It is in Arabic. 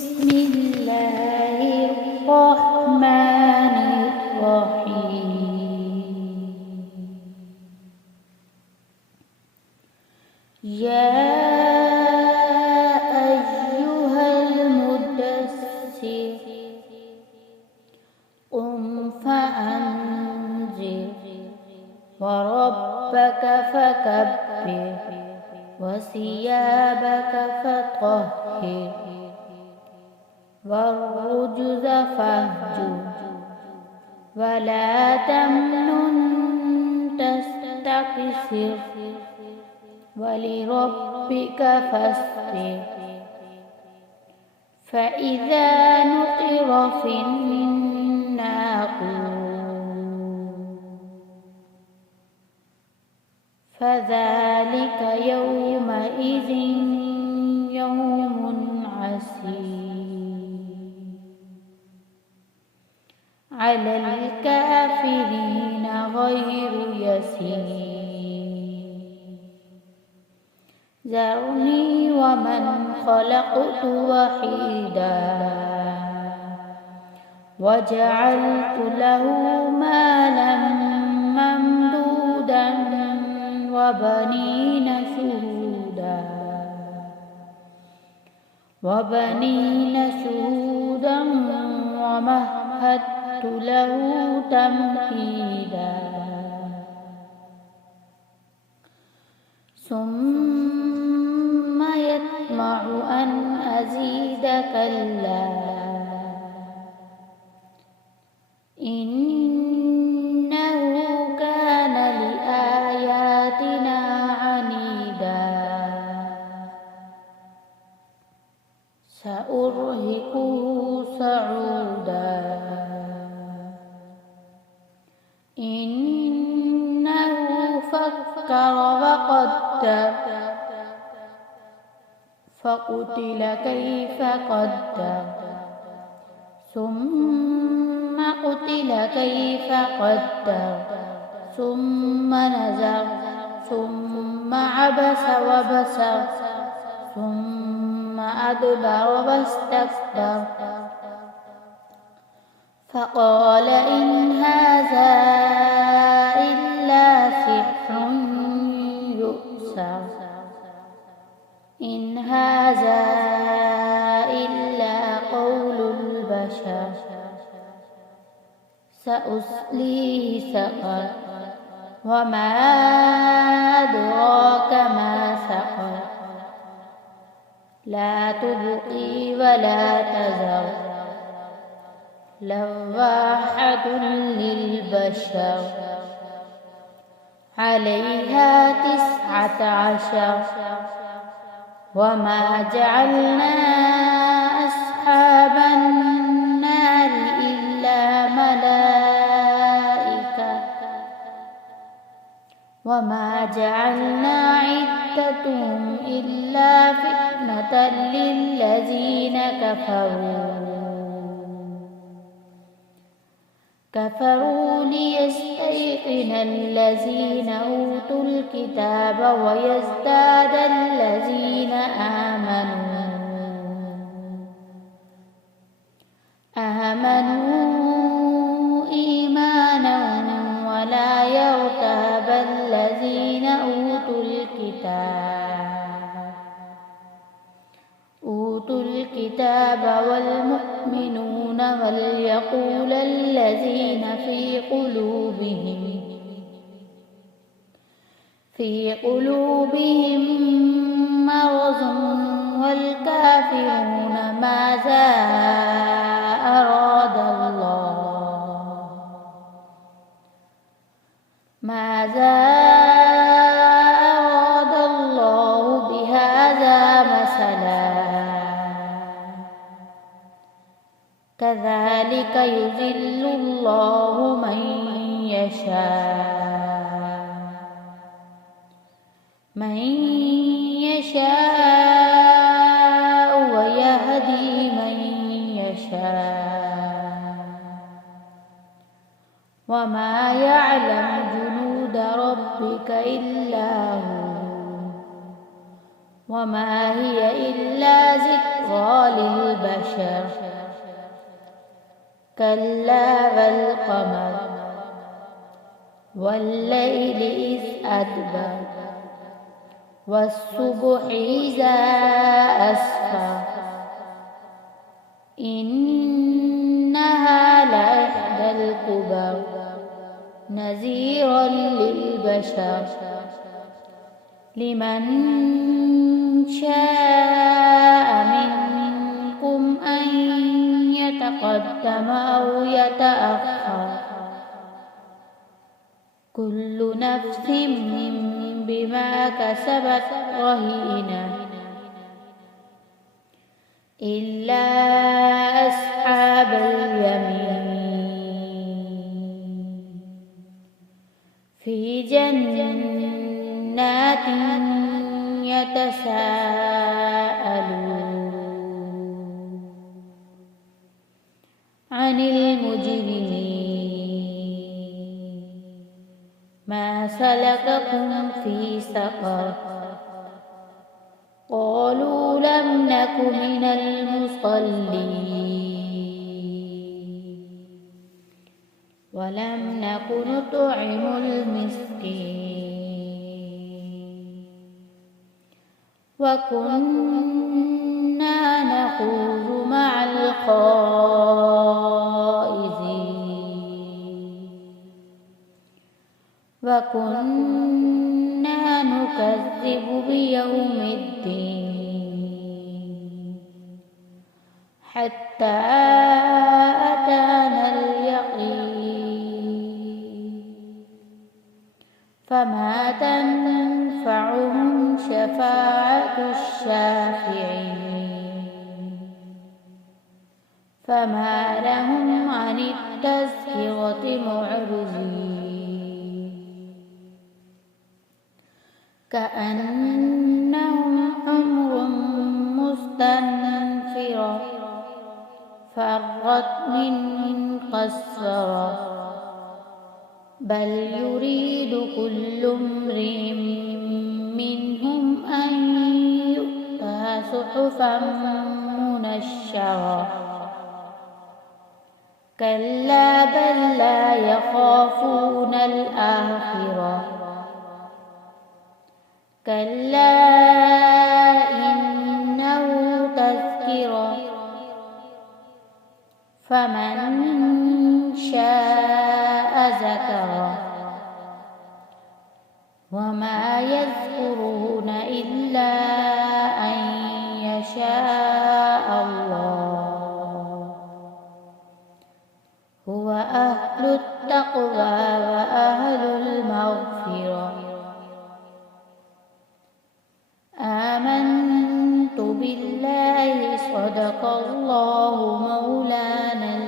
بسم الله الرحمن الرحيم. يا أيها المدثر قم فأنذر وربك فكبر وثيابك فطهر والرجز فاهجر ولا تمنن تستكثر ولربك فاصبر فإذا نقر في الناقور فذلك يومئذ يوم عسير على الكافرين غير يسير. ذرني ومن خلقت وحيدا وجعلت له مالا ممدودا وبنين شهودا ومهدت له تمهيدا ثم يطمع أن أزيد كلا إنه كان لآياتنا عنيدا سأرهقه صعودا إنه فكر وقدر فقتل كيف قدر ثم قتل كيف قدر ثم نظر ثم عبس وبصر ثم أدبر واستكبر فقال إن هذا إلا سحر يؤثر إن هذا إلا قول البشر سأصليه سقر وما أدراك ما سقر لا تبقي ولا تذر لواحة للبشر عليها 19 وما جعلنا أصحاب النار إلا ملائكة وما جعلنا عدتهم إلا فتنة للذين كفروا ليستيقن الذين أوتوا الكتاب ويزداد الذين آمنوا إيمانا ولا يرتاب الذين أوتوا الكتاب والمؤمنون وليقول الذين في قلوبهم مرض والكافرون ماذا أراد الله بهذا مثلا كذلك يضل الله من يشاء ويهدي من يشاء وما يعلم جنود ربك إلا هو وما هي إلا ذكرى للعالمين. للبشر كلا والقمر والليل إذ أدبر والصبح إذا أسفر إنها لإحدى الكبر نذيرا للبشر لمن شاء منكم أن يتقدم أو يتأخر كل نفس بما كسبت رهينة إلا أصحاب اليمين في جنات يتساءلون عن المجرمين ما سلككم في سقر قالوا لم نك من المصلين ولم نك نطعم المسكين وكنا نخوض مع الخائضين وكنا نكذب بيوم الدين حتى أتانا اليقين فما تنفعهم شفاعة الشافعين فما لهم عن التذكرة معرضين كأنهم حمر مستنفرة فرت من قسورة بل يريد كل امرئ منهم أن يؤتى صحفا منشرة كلا بل لا يخافون الآخرة كلا إنه تذكرة فمن شاء ذكره وما يذكرون إلا أن يشاء الله هو أهل التقوى وأهل المغفرة آمنت بالله صدق الله مولانا